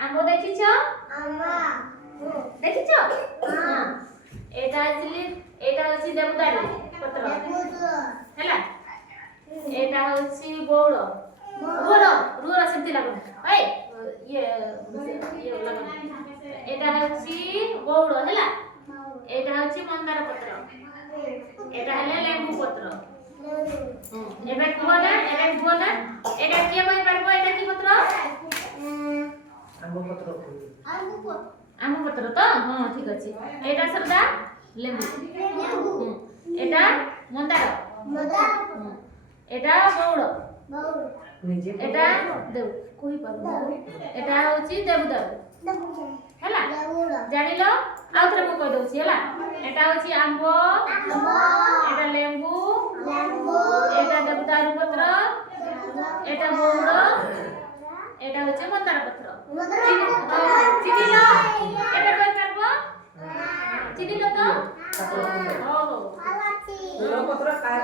আম্ব দেখিছ দেখিছ এটা হচ্ছে দেবদারু পত্র ହେଲା এটা হচ্ছে বৌড় রুয়ার সেমতি লাগুন এই ইয়ে লাগুন এটা হচ্ছে বৌড় ହେଲା এটা হচ্ছে মন্দার পত্র এটা হলে লেম্বু পত্র এবার কুয়া না এটা কি কই পারবো এটা কি পত্র আম্ব পত্র তো হ্যাঁ ঠিক আছে এটা সবটা লেম্বু এটা মন্দার এটা বৌড় এটা দেউ কই পারবো এটা হচ্ছে দেবদারু ହେଲା জানিল আউথরে মু কই দউছি ହେଲା এটা হচ্ছে আম্ব এটা লেম্বু এটা দেবদারু পত্র এটা বৌড় এটা হচ্ছে মন্দার পত্র চিনিল এটা কই পারবো চিনিল তো ও পত্র কাজ